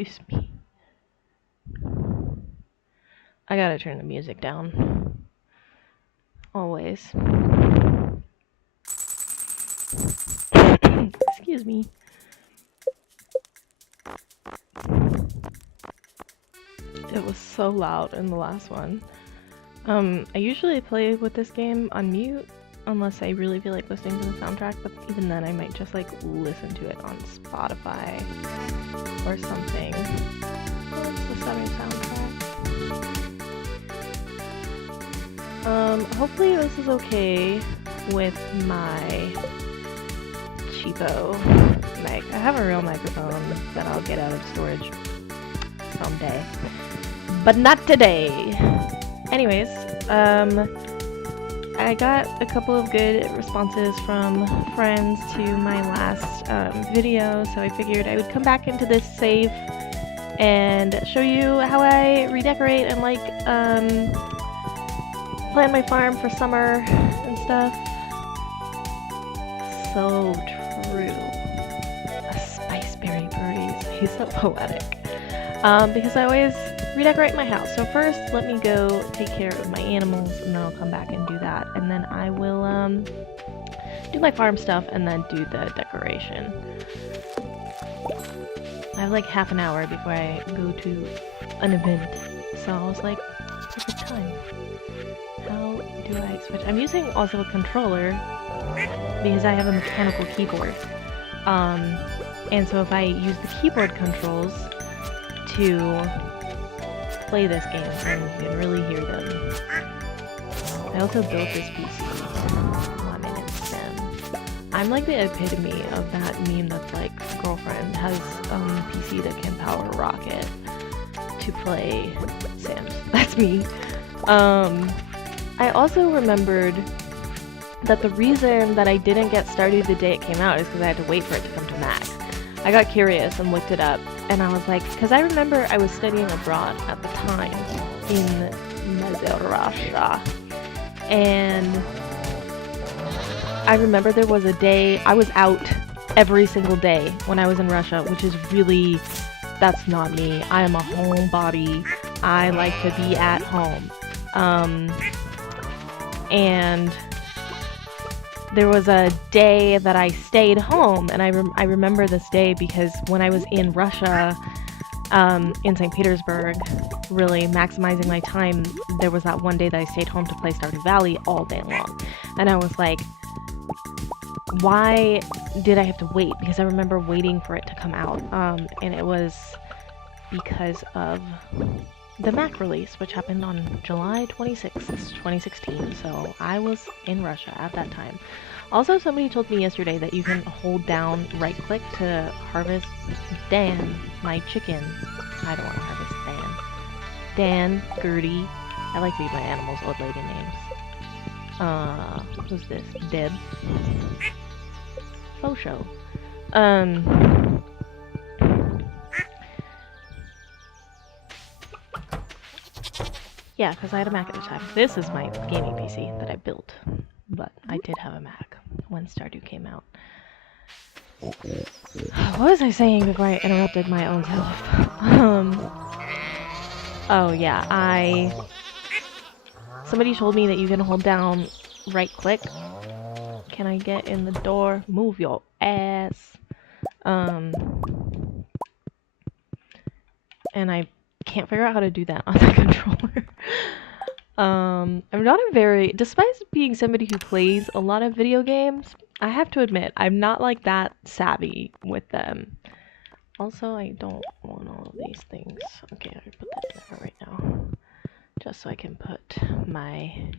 Excuse me. I gotta turn the music down. Always. Excuse me. It was so loud in the last one. I usually play with this game on mute unless I really feel like listening to the soundtrack, but even then I might just like listen to it on Spotify or something. What's the Southern soundtrack? Hopefully this is okay with my cheapo mic. I have a real microphone that I'll get out of storage someday, but not today. Anyways, I got a couple of good responses from friends to my last video, so I figured I would come back into this save and show you how I redecorate and like plan my farm for summer and stuff. So true. A spiceberry breeze. He's so poetic. Because I always redecorate my house. So first, let me go take care of my animals, and then I'll come back and do that. And then I will do my farm stuff and then do the decoration. I have like half an hour before I go to an event, so I was like, perfect time. How do I switch? I'm using also a controller because I have a mechanical keyboard. And so if I use the keyboard controls to play this game, and you can really hear them. I also built this PC. 1 minute STEM. I'm like the epitome of that meme that's like, girlfriend has PC that can power Rocket to play Sims. That's me. I also remembered that the reason that I didn't get Stardew the day it came out is because I had to wait for it to come to Mac. I got curious and looked it up, and I was like, because I remember I was studying abroad at the time in Russia, and I remember there was a day I was out every single day when I was in Russia, which is really, that's not me. I am a homebody. I like to be at home. And there was a day that I stayed home, and I remember this day because when I was in Russia, in St. Petersburg, really maximizing my time, there was that one day that I stayed home to play Stardew Valley all day long. And I was like, why did I have to wait? Because I remember waiting for it to come out, and it was because of the Mac release, which happened on July 26th, 2016, so I was in Russia at that time. Also, somebody told me yesterday that you can hold down right-click to harvest Dan, my chicken. I don't want to harvest Dan. Dan, Gertie. I like to use my animals' old lady names. Who's this? Deb. Fosho. Yeah, because I had a Mac at the time. This is my gaming PC that I built, but I did have a Mac when Stardew came out. What was I saying before I interrupted my own self? Oh yeah, somebody told me that you can hold down right-click. Can I get in the door? Move your ass. And I can't figure out how to do that on the controller. I'm not a very, despite being somebody who plays a lot of video games, I have to admit, I'm not like that savvy with them. Also, I don't want all of these things. Okay, I put that in there right now. Just so I can put my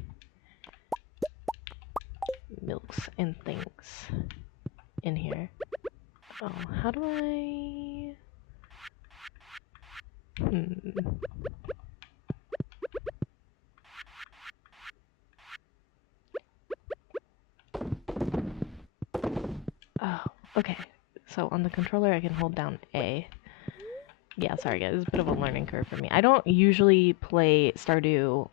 milks and things in here. Oh, how do I... Oh, okay. So on the controller I can hold down A. Yeah, sorry guys, it's a bit of a learning curve for me. I don't usually play Stardew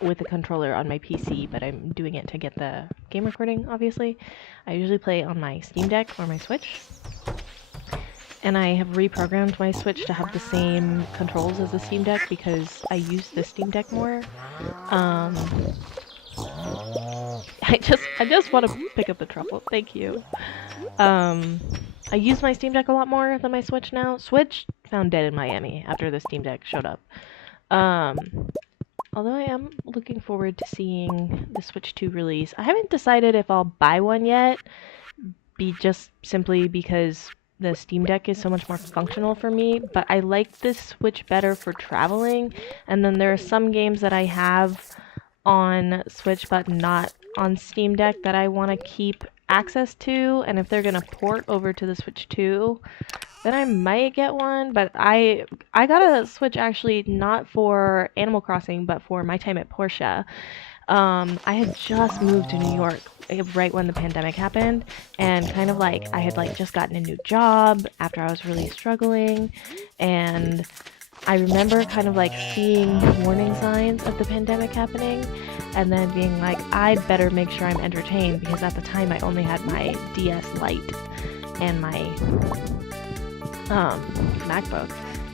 with the controller on my PC, but I'm doing it to get the game recording, obviously. I usually play on my Steam Deck or my Switch. and I have reprogrammed my Switch to have the same controls as the Steam Deck because I use the Steam Deck more. Um, I just want to pick up the truffle. Thank you. I use my Steam Deck a lot more than my Switch now. Switch found dead in Miami after the Steam Deck showed up. Although I am looking forward to seeing the Switch 2 release. I haven't decided if I'll buy one yet, just simply because the Steam Deck is so much more functional for me, but I like this Switch better for traveling, and then there are some games that I have on Switch but not on Steam Deck that I want to keep access to, and if they're going to port over to the Switch 2, then I might get one, but I got a Switch actually not for Animal Crossing, but for my time at Porsche. I had just moved to New York right when the pandemic happened, and kind of like I had like just gotten a new job after I was really struggling, and I remember kind of like seeing warning signs of the pandemic happening, and then being like, I better make sure I'm entertained, because at the time I only had my DS Lite and my MacBook,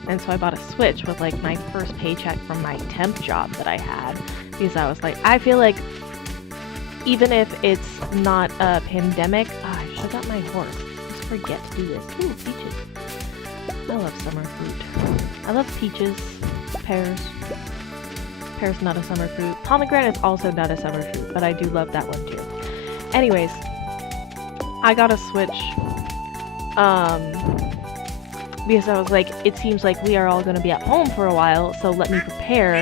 and so I bought a Switch with like my first paycheck from my temp job that I had, because I was like, I feel like even if it's not a pandemic, I should have got my horse. I just forget to do this. Ooh, peaches. I love summer fruit. I love peaches, pears. Pear's not a summer fruit. Pomegranate is also not a summer fruit, but I do love that one too. Anyways, I got a Switch. Because I was like, it seems like we are all going to be at home for a while, so let me prepare.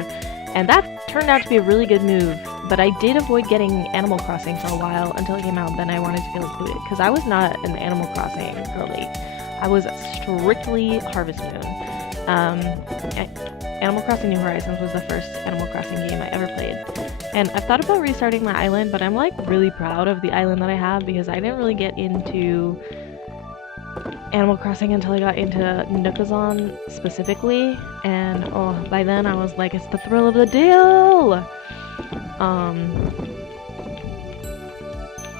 And that turned out to be a really good move. But I did avoid getting Animal Crossing for a while until it came out, then I wanted to feel included. Because I was not an Animal Crossing girly. I was strictly Harvest Moon. Animal Crossing New Horizons was the first Animal Crossing game I ever played. And I've thought about restarting my island, but I'm like really proud of the island that I have, because I didn't really get into Animal Crossing until I got into Nookazon specifically, and oh, by then I was like, it's the thrill of the deal!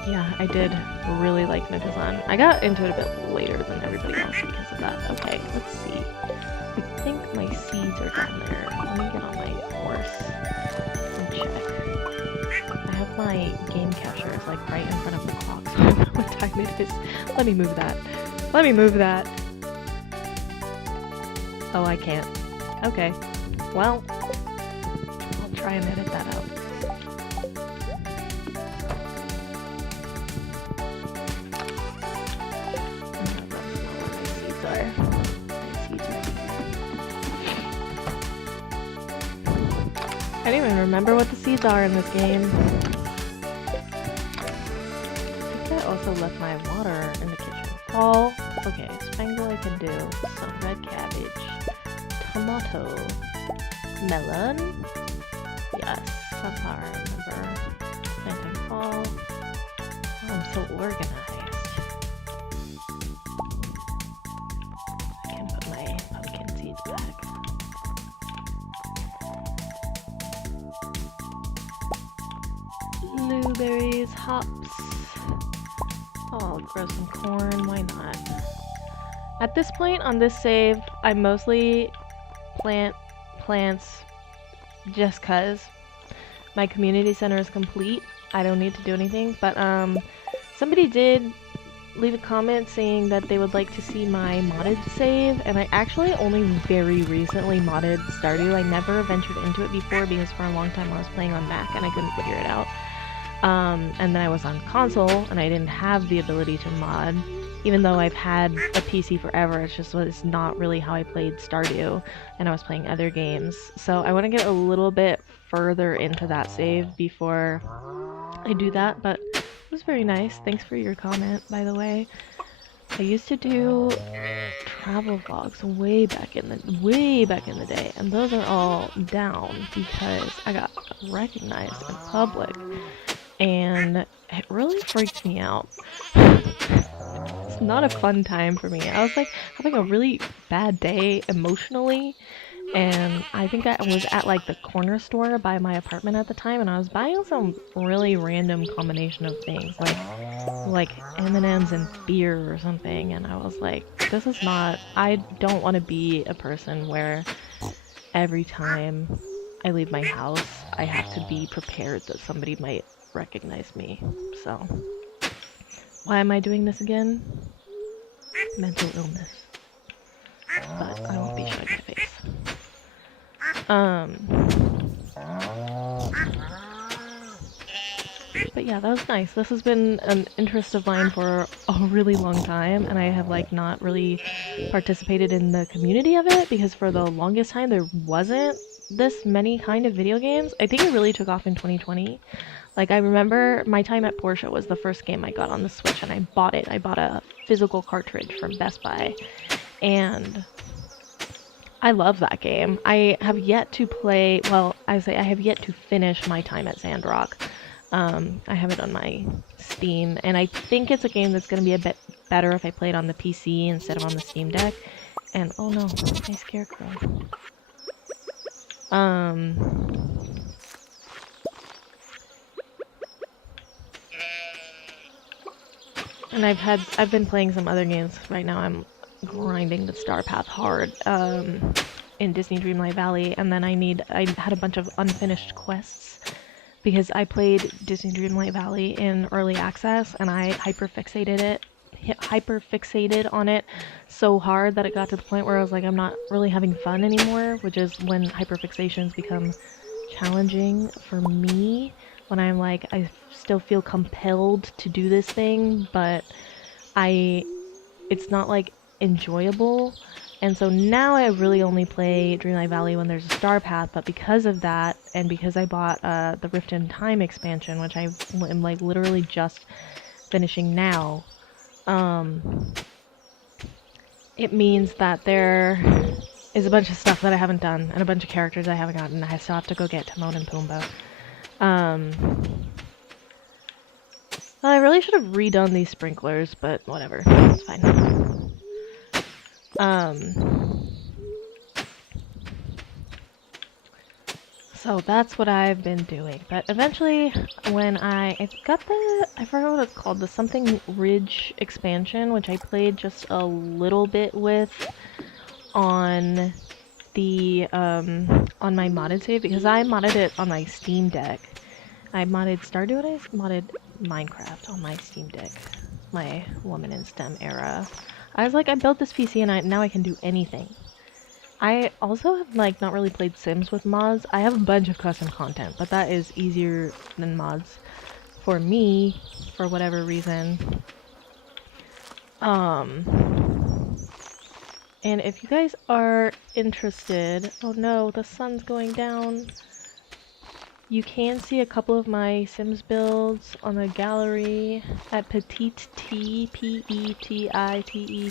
Yeah, I did really like Nookazon. I got into it a bit later than everybody else because of that. Okay, let's see. I think my seeds are down there. Let me get on my horse and check. I have my game capture is like right in front of the clock, so I don't know what time it is. Let me move that. Let me move that. Oh, I can't. Okay. Well, I'll try and edit that out. I don't even remember what the seeds are in this game. I think I also left my water in the kitchen. Fall. Okay, spangle I can do. Some red cabbage. Tomato. Melon. Yes, sunflower, I remember. Planting fall. Oh, I'm so organized. I can put my pumpkin seeds back. Blueberries, hops. Oh, I'll grow some corn, why not? At this point on this save, I mostly plant plants just cause. My community center is complete. I don't need to do anything, but somebody did leave a comment saying that they would like to see my modded save, and I actually only very recently modded Stardew. I never ventured into it before because for a long time I was playing on Mac and I couldn't figure it out. And then I was on console and I didn't have the ability to mod, even though I've had a PC forever. It's just was not really how I played Stardew, and I was playing other games. So I want to get a little bit further into that save before I do that, but it was very nice. Thanks for your comment, by the way. I used to do travel vlogs way back in the day, and those are all down because I got recognized in public, and it really freaked me out. It's not a fun time for me. I was like having a really bad day emotionally, And I think I was at like the corner store by my apartment at the time, and I was buying some really random combination of things, like M&Ms and beer or something. And I was like, this is not. I don't want to be a person where every time I leave my house, I have to be prepared that somebody might recognize me. So, why am I doing this again? Mental illness. But I won't be showing my face. But yeah, that was nice. This has been an interest of mine for a really long time, and I have like not really participated in the community of it because for the longest time there wasn't this many kind of video games. I think it really took off in 2020. Like I remember my time at Porsche was the first game I got on the Switch, and I bought it. I bought a physical cartridge from Best Buy, and I love that game. I have yet to play, well, I say I have yet to finish my time at Sandrock. I have it on my Steam, and I think it's a game that's going to be a bit better if I play it on the PC instead of on the Steam Deck. And, oh no, my scarecrow. And I've been playing some other games. Right now I'm grinding the Star Path hard, in Disney Dreamlight Valley, and then I had a bunch of unfinished quests because I played Disney Dreamlight Valley in early access and I hyperfixated on it so hard that it got to the point where I was like, I'm not really having fun anymore, which is when hyperfixations become challenging for me, when I'm like, I still feel compelled to do this thing, but it's not like enjoyable. And so now I really only play Dreamlight Valley when there's a Star Path, but because of that, and because I bought the Rift in Time expansion, which I am like literally just finishing now, it means that there is a bunch of stuff that I haven't done, and a bunch of characters I haven't gotten. I still have to go get Timon and Pumbaa. I really should have redone these sprinklers, but whatever, it's fine. So that's what I've been doing. But eventually, when I got I forgot what it's called, the something Ridge expansion, which I played just a little bit with on the, on my modded save, because I modded it on my Steam Deck. I modded Stardew and I modded Minecraft on my Steam Deck. My Woman in STEM era. I was like, I built this PC and now I can do anything. I also have like not really played Sims with mods. I have a bunch of custom content, but that is easier than mods for me, for whatever reason. And if you guys are interested, oh no, the sun's going down. You can see a couple of my Sims builds on the gallery at Petite T, Petiteti.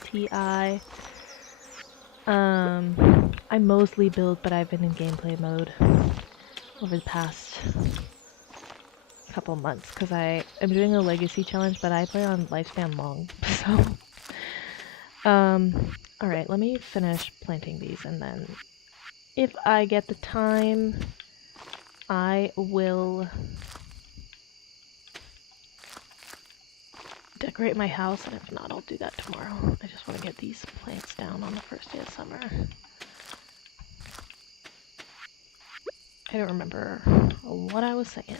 I mostly build, but I've been in gameplay mode over the past couple months because I am doing a legacy challenge, but I play on lifespan long, so. Alright, let me finish planting these, and then if I get the time, I will decorate my house, and if not, I'll do that tomorrow. I just want to get these plants down on the first day of summer. I don't remember what I was saying.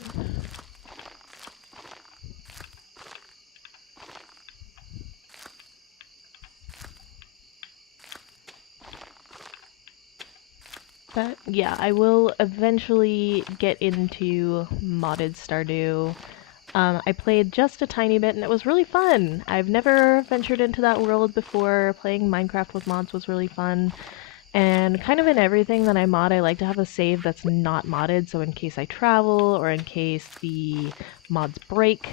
But yeah, I will eventually get into modded Stardew. I played just a tiny bit and it was really fun. I've never ventured into that world before. Playing Minecraft with mods was really fun. And kind of in everything that I mod, I like to have a save that's not modded, so in case I travel or in case the mods break,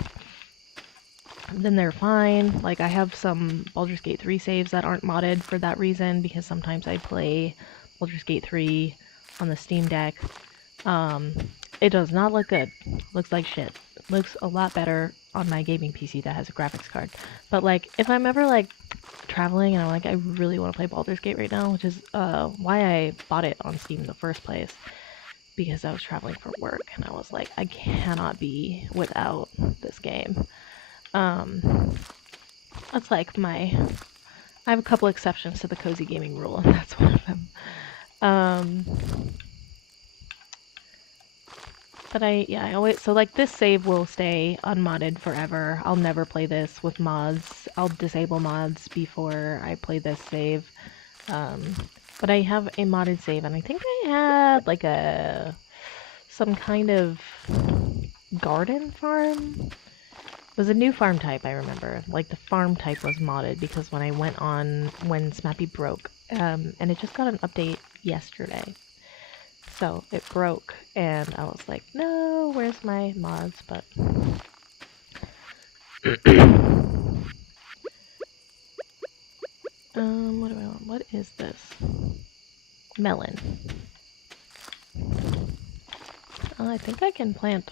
then they're fine. Like I have some Baldur's Gate 3 saves that aren't modded for that reason, because sometimes I play Baldur's Gate 3 on the Steam Deck. It does not look good. Looks like shit. It looks a lot better on my gaming PC that has a graphics card. But like, if I'm ever like traveling, and I'm like, I really want to play Baldur's Gate right now, which is why I bought it on Steam in the first place, because I was traveling for work, and I was like, I cannot be without this game. That's like I have a couple exceptions to the cozy gaming rule, and that's one of them. But I always, so like this save will stay unmodded forever. I'll never play this with mods. I'll disable mods before I play this save. But I have a modded save, and I think I had like some kind of garden farm. It was a new farm type, I remember. Like the farm type was modded because when I went on when Smappy broke, and it just got an update yesterday. So it broke, and I was like, no, where's my mods? But what do I want? What is this? Melon. I think I can plant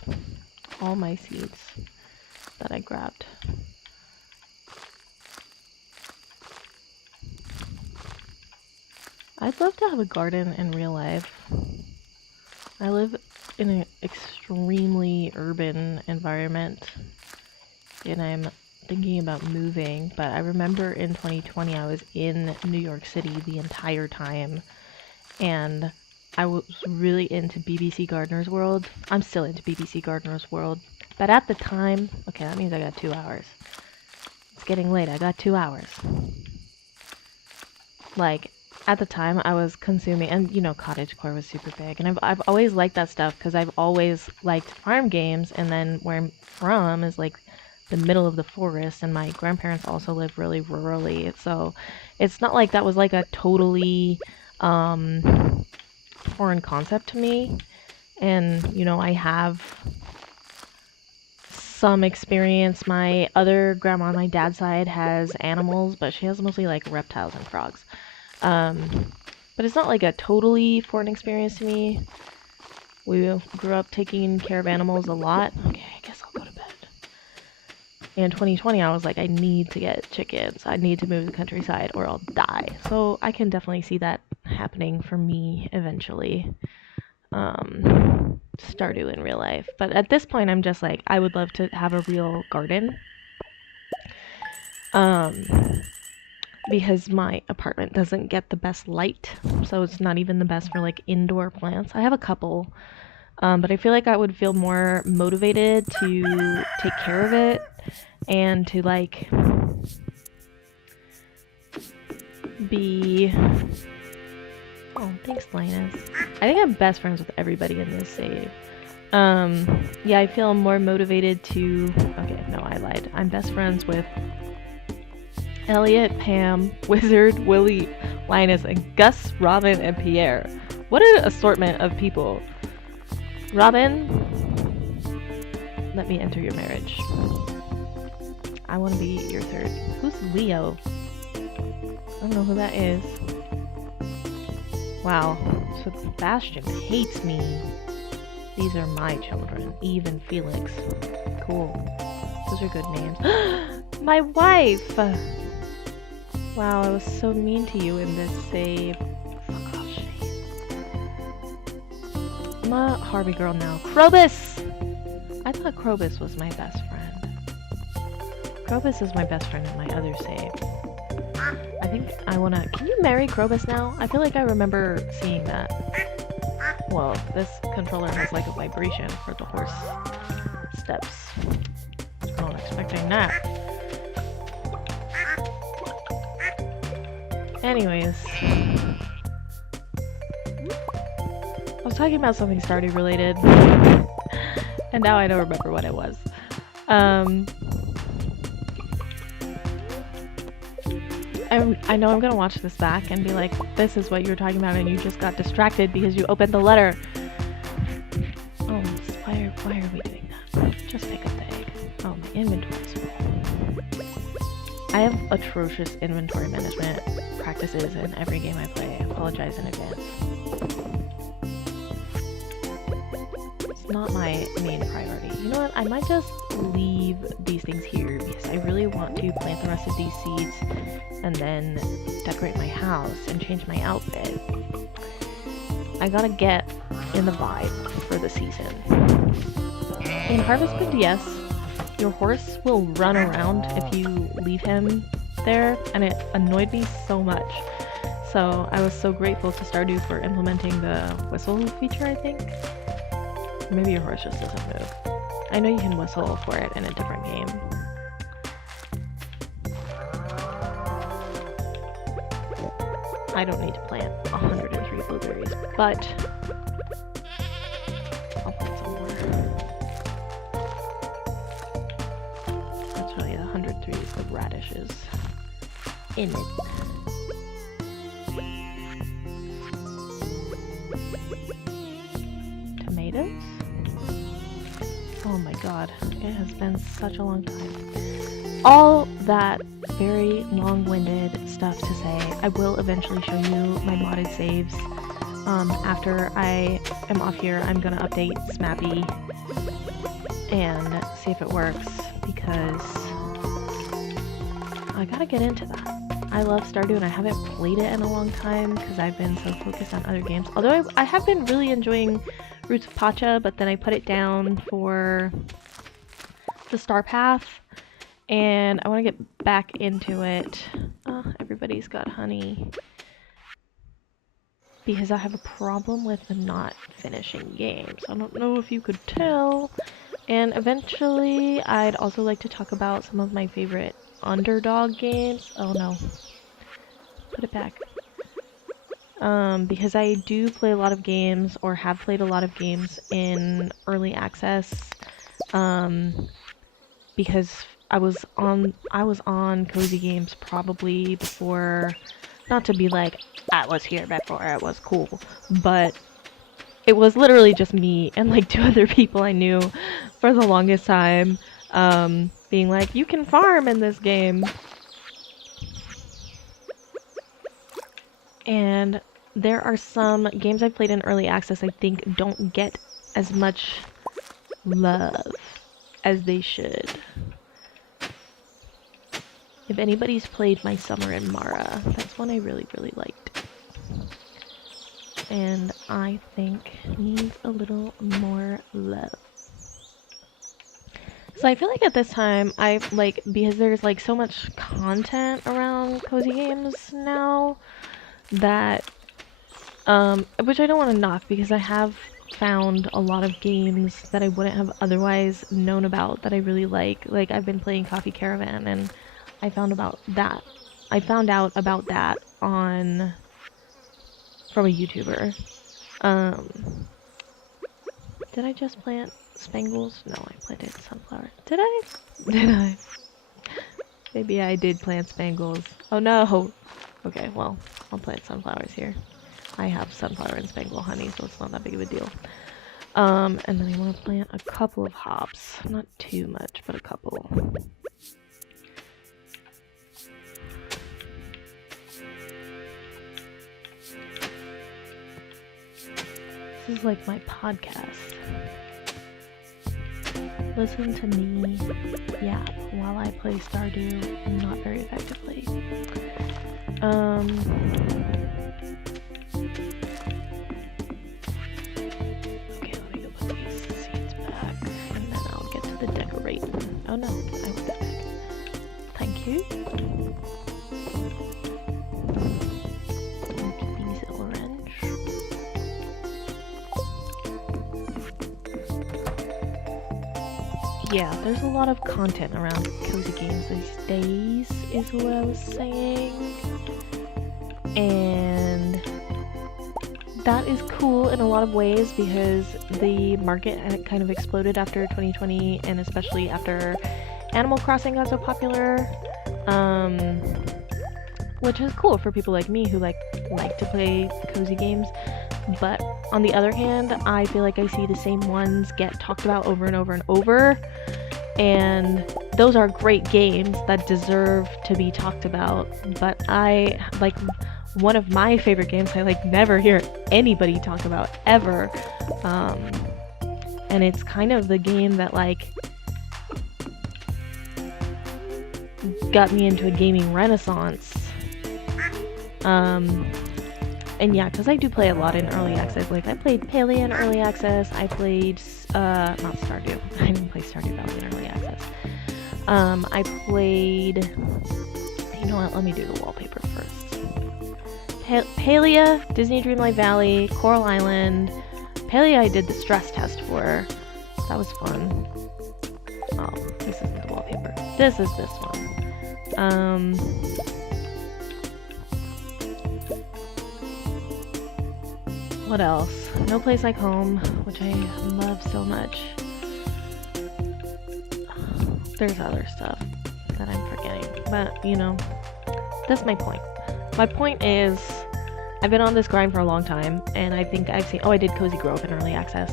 all my seeds that I grabbed. I'd love to have a garden in real life. I live in an extremely urban environment, and I'm thinking about moving, but I remember in 2020 I was in New York City the entire time, and I was really into BBC Gardener's World. I'm still into BBC Gardener's World, but at the time, okay, that means I got 2 hours. It's getting late, I got 2 hours. Like, at the time I was consuming, and you know, cottagecore was super big, and I've always liked that stuff because I've always liked farm games, and then where I'm from is like the middle of the forest, and my grandparents also live really rurally, so it's not like that was like a totally foreign concept to me. And you know, I have some experience. My other grandma on my dad's side has animals, but she has mostly like reptiles and frogs. But it's not like a totally foreign experience to me. We grew up taking care of animals a lot. Okay, I guess I'll go to bed. In 2020, I was like, I need to get chickens. I need to move to the countryside or I'll die. So I can definitely see that happening for me eventually. Stardew in real life. But at this point, I'm just like, I would love to have a real garden. Because my apartment doesn't get the best light, so it's not even the best for like indoor plants. I have a couple, but I feel like I would feel more motivated to take care of it and to like be... Oh, thanks, Linus. I think I'm best friends with everybody in this save. Yeah, I feel more motivated to... Okay, no, I lied. I'm best friends with Elliot, Pam, Wizard, Willie, Linus, and Gus, Robin, and Pierre. What an assortment of people. Robin, let me enter your marriage. I want to be your third. Who's Leo? I don't know who that is. Wow, Sebastian hates me. These are my children, Eve and Felix. Cool. Those are good names. My wife! Wow, I was so mean to you in this save. Fuck off, Shane. I'm a Harvey girl now. Krobus! I thought Krobus was my best friend. Krobus is my best friend in my other save. I think I wanna... Can you marry Krobus now? I feel like I remember seeing that. Well, this controller has like a vibration for the horse steps. I was not expecting that. Anyways, I was talking about something Stardew related, and now I don't remember what it was. I know I'm gonna watch this back and be like, this is what you were talking about, and you just got distracted because you opened the letter. Oh, why are we doing that? Just pick up the egg. Oh, my inventory's full. I have atrocious inventory management practices in every game I play. I apologize in advance. not my main priority. You know what? I might just leave these things here because I really want to plant the rest of these seeds and then decorate my house and change my outfit. I gotta get in the vibe for the season. In Harvest Moon, yes, your horse will run around if you leave him there, and it annoyed me so much. So I was so grateful to Stardew for implementing the whistle feature, I think. Maybe your horse just doesn't move. I know you can whistle for it in a different game. I don't need to plant 103 blueberries, but I'll plant some more. That's really 103 of radishes in it. Tomatoes? Oh my god, it has been such a long time. All that very long-winded stuff to say, I will eventually show you my modded saves. After I am off here, I'm gonna update Smappy and see if it works, because I gotta get into that. I love Stardew and I haven't played it in a long time because I've been so focused on other games. Although I have been really enjoying Roots of Pacha, but then I put it down for the Star Path, and I want to get back into it. Everybody's got honey. Because I have a problem with not finishing games. I don't know if you could tell. And eventually, I'd also like to talk about some of my favorite underdog games. Oh no. Put it back. Because I do play a lot of games, or have played a lot of games in early access, because I was on Cozy Games probably before, not to be like, I was here before it was cool, but it was literally just me and like 2 other people I knew for the longest time, being like, you can farm in this game. And there are some games I've played in early access I think don't get as much love as they should. If anybody's played My Summer in Mara, that's one I really, really liked. And I think needs a little more love. So I feel like at this time, because there's like so much content around Cozy Games now, that, which I don't want to knock, because I have found a lot of games that I wouldn't have otherwise known about that I really like. Like, I've been playing Coffee Caravan, and I found out about that from a YouTuber. Did I just plant spangles? No, I planted sunflower. Did I? Did I? Maybe I did plant spangles. Oh no! Okay, well, I'll plant sunflowers here. I have sunflower and spangle honey, so it's not that big of a deal. And then I want to plant a couple of hops. Not too much, but a couple. This is like my podcast. Listen to me yap while I play Stardew, not very effectively. Okay, let me go put these seeds back, and then I'll get to the decorating. Oh no, I put that back. Thank you. These orange. Yeah, there's a lot of content around Cozy Games these days, is what I was saying. And that is cool in a lot of ways, because the market had kind of exploded after 2020, and especially after Animal Crossing got so popular. Which is cool for people like me who like to play cozy games. But on the other hand, I feel like I see the same ones get talked about over and over and over. And those are great games that deserve to be talked about. But I, like, one of my favorite games I, like, never hear anybody talk about, ever, and it's kind of the game that like got me into a gaming renaissance. And yeah, because I do play a lot in early access. Like I played Palea in early access. I played not Stardew. I didn't play Stardew Valley in early access. I played. You know what? Let me do the wallpaper first. Palea, Disney Dreamlight Valley, Coral Island. Palea I did the stress test for. That was fun. Oh, this isn't the wallpaper. This is this one. What else? No Place Like Home, which I love so much. There's other stuff that I'm forgetting, but you know, that's my point. My point is, I've been on this grind for a long time, and I think I've seen. Oh, I did Cozy Grove in early access.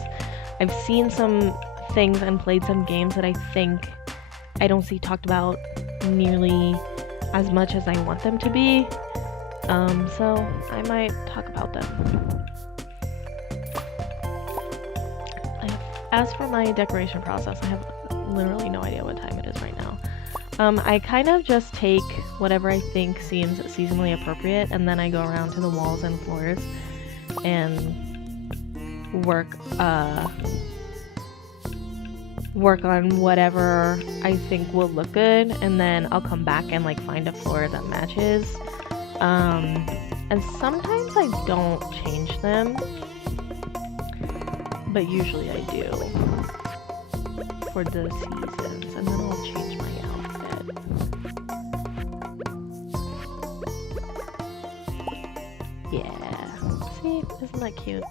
I've seen some things and played some games that I think I don't see talked about nearly as much as I want them to be. So I might talk about them. As for my decoration process, I have literally no idea what time it is right now. I kind of just take whatever I think seems seasonally appropriate, and then I go around to the walls and floors and work on whatever I think will look good, and then I'll come back and like find a floor that matches. And sometimes I don't change them, but usually I do for the seasons, and then I'll change my outfit. Yeah, see, isn't that cute?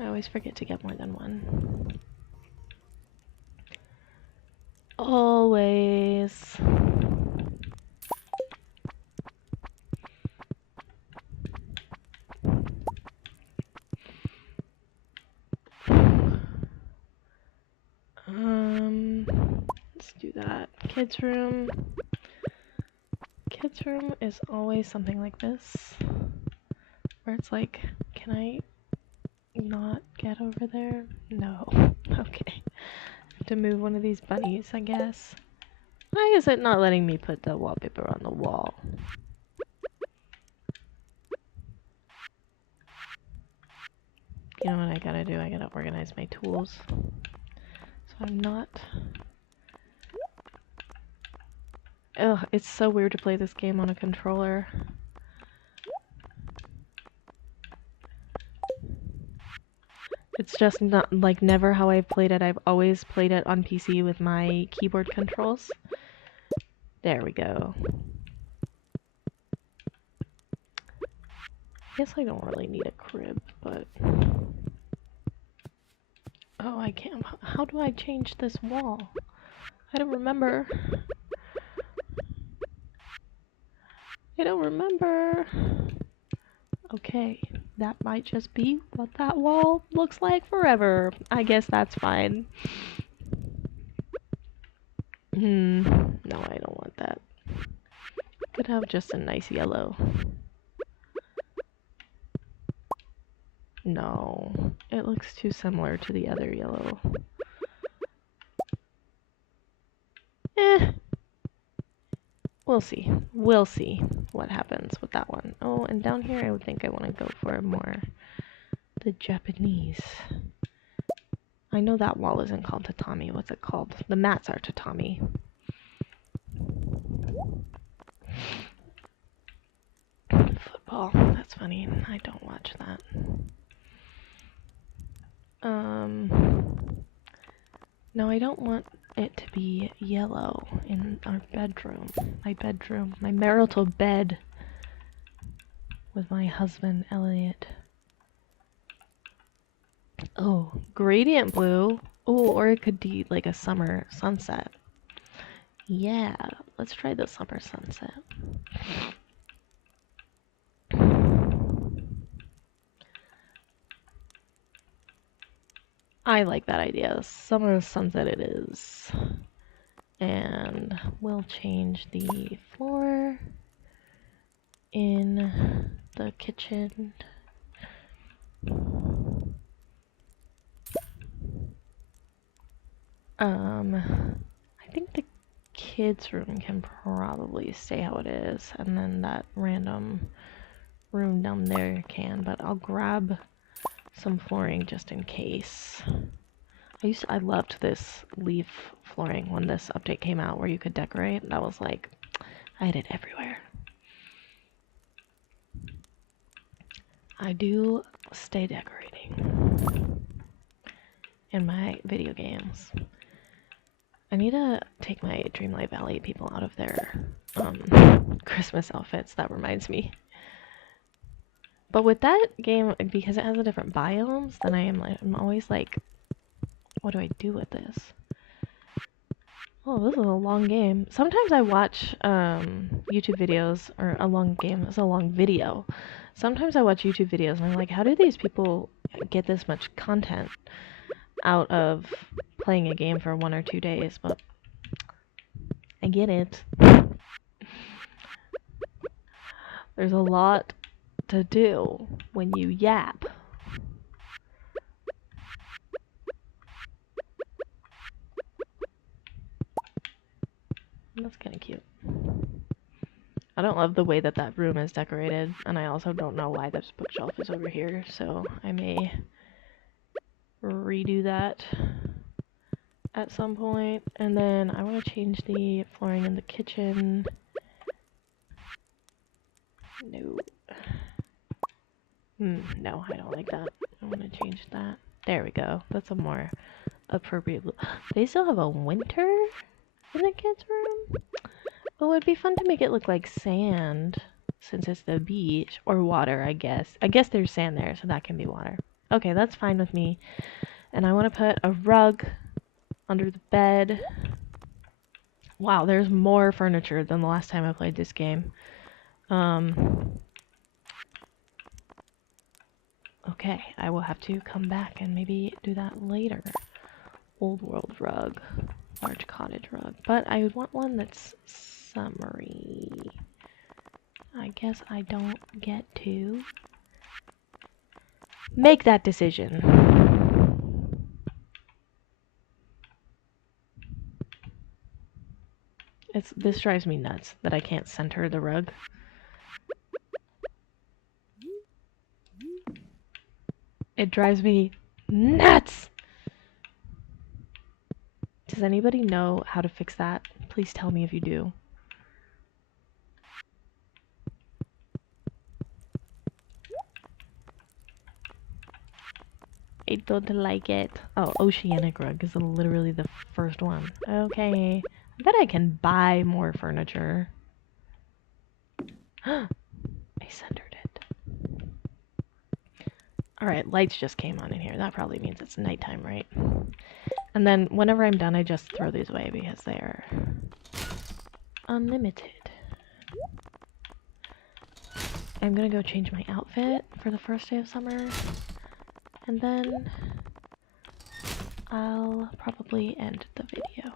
I always forget to get more than one. Always. Let's do that. Kids' room. Kids' room is always something like this, where it's like, can I not get over there? No. Okay. Have to move one of these bunnies, I guess. Why is it not letting me put the wallpaper on the wall? You know what I gotta do? I gotta organize my tools. So I'm not... Ugh, it's so weird to play this game on a controller. It's just not, like, never how I've played it. I've always played it on PC with my keyboard controls. There we go. I guess I don't really need a crib, but... Oh, I can't... How do I change this wall? I don't remember. I don't remember. Okay, that might just be what that wall looks like forever. I guess that's fine. No, I don't want that. Could have just a nice yellow. No, it looks too similar to the other yellow. We'll see. We'll see what happens with that one. Oh, and down here I would think I want to go for more the Japanese. I know that wall isn't called tatami. What's it called? The mats are tatami. Football. That's funny. I don't watch that. No, I don't want it to be yellow in our bedroom. My marital bed with my husband, Elliot. Oh, gradient blue. Oh, or it could be like a summer sunset. Yeah, let's try the summer sunset. I like that idea. Summer sunset it is. And we'll change the floor in the kitchen. I think the kids' room can probably stay how it is, and then that random room down there can, but I'll grab some flooring just in case. I loved this leaf flooring when this update came out where you could decorate. That was like, I had it everywhere. I do stay decorating in my video games. I need to take my Dreamlight Valley people out of their Christmas outfits. That reminds me. But with that game, because it has a different biomes, then I'm always like, what do I do with this? Oh, this is a long game. Sometimes I watch YouTube videos, or a long game, it's a long video. Sometimes I watch YouTube videos and I'm like, how do these people get this much content out of playing a game for 1 or 2 days? But I get it. There's a lot to do when you yap. That's kind of cute. I don't love the way that that room is decorated, and I also don't know why this bookshelf is over here, so I may redo that at some point. And then I want to change the flooring in the kitchen. No. No, I don't like that. I want to change that. There we go. That's a more appropriate look. They still have a winter in the kids' room? Well, it would be fun to make it look like sand, since it's the beach, or water, I guess. I guess there's sand there, so that can be water. Okay, that's fine with me. And I want to put a rug under the bed. Wow, there's more furniture than the last time I played this game. Okay, I will have to come back and maybe do that later. Old world rug. Large cottage rug. But I would want one that's summery. I guess I don't get to make that decision. This drives me nuts that I can't center the rug. It drives me nuts! Does anybody know how to fix that? Please tell me if you do. I don't like it. Oh, Oceanic rug is literally the first one. Okay. I bet I can buy more furniture. I centered it. Alright, lights just came on in here. That probably means it's nighttime, right? And then whenever I'm done, I just throw these away because they are unlimited. I'm gonna go change my outfit for the first day of summer. And then I'll probably end the video.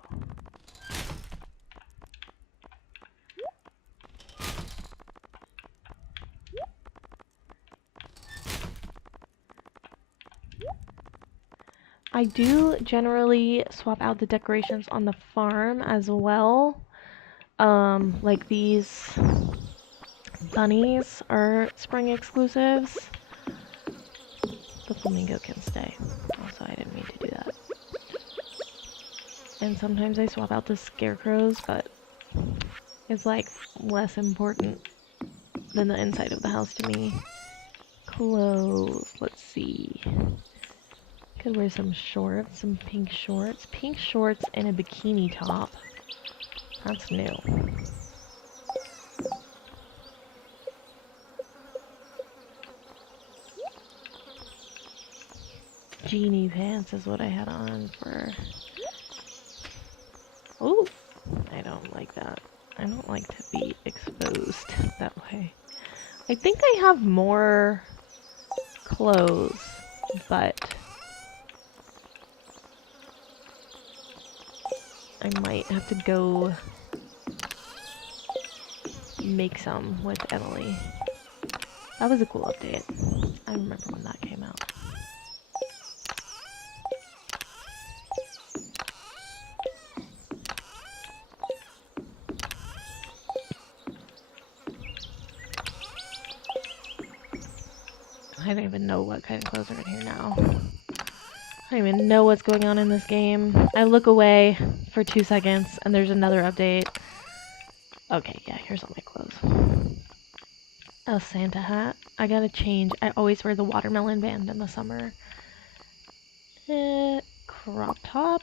I do generally swap out the decorations on the farm as well. Like these bunnies are spring exclusives. The flamingo can stay. Also, I didn't mean to do that. And sometimes I swap out the scarecrows, but it's like less important than the inside of the house to me. Clothes, let's see. Could wear some shorts, some pink shorts. Pink shorts and a bikini top. That's new. Genie pants is what I had on for... Oh, I don't like that. I don't like to be exposed that way. I think I have more clothes, but I might have to go make some with Emily. That was a cool update. I remember when that came out. I don't even know what kind of clothes are in here now. I don't even know what's going on in this game. I look away for 2 seconds and there's another update. Okay, yeah, here's all my clothes. A Santa hat. I gotta change. I always wear the watermelon band in the summer. Crop top.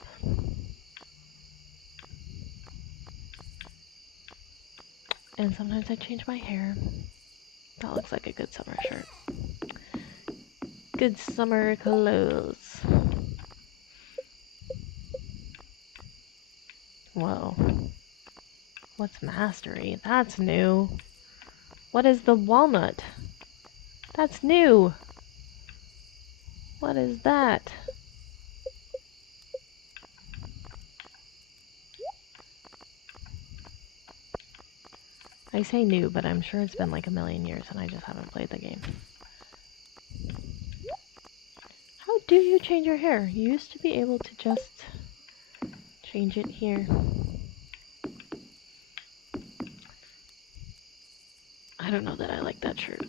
And sometimes I change my hair. That looks like a good summer shirt. Good summer clothes. Whoa. What's mastery? That's new. What is the walnut? That's new. What is that? I say new, but I'm sure it's been like a million years and I just haven't played the game. How do you change your hair? You used to be able to just change it here. I don't know that I like that shirt.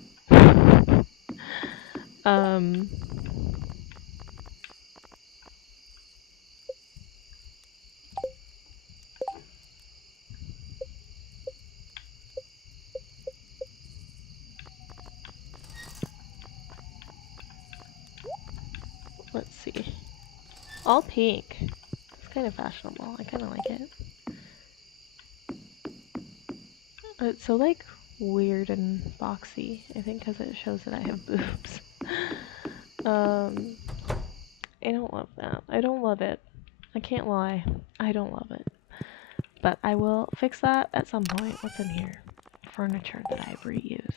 Let's see. All pink. It's kind of fashionable. I kind of like it. It's so like weird and boxy. I think because it shows that I have boobs. I don't love that. I don't love it. I can't lie. I don't love it. But I will fix that at some point. What's in here? Furniture that I reuse.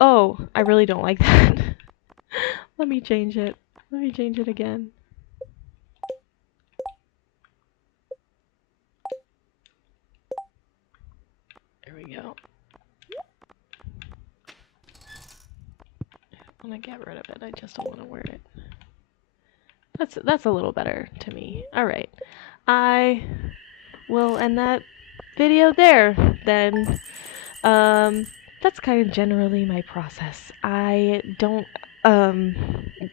Oh, I really don't like that. Let me change it. Let me change it again. There we go. I'm gonna get rid of it. I just don't want to wear it. That's a little better to me. Alright. I will end that video there then. That's kind of generally my process. I don't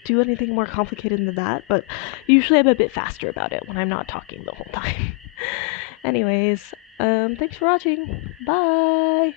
do anything more complicated than that, but usually I'm a bit faster about it when I'm not talking the whole time. Anyways, thanks for watching. Bye!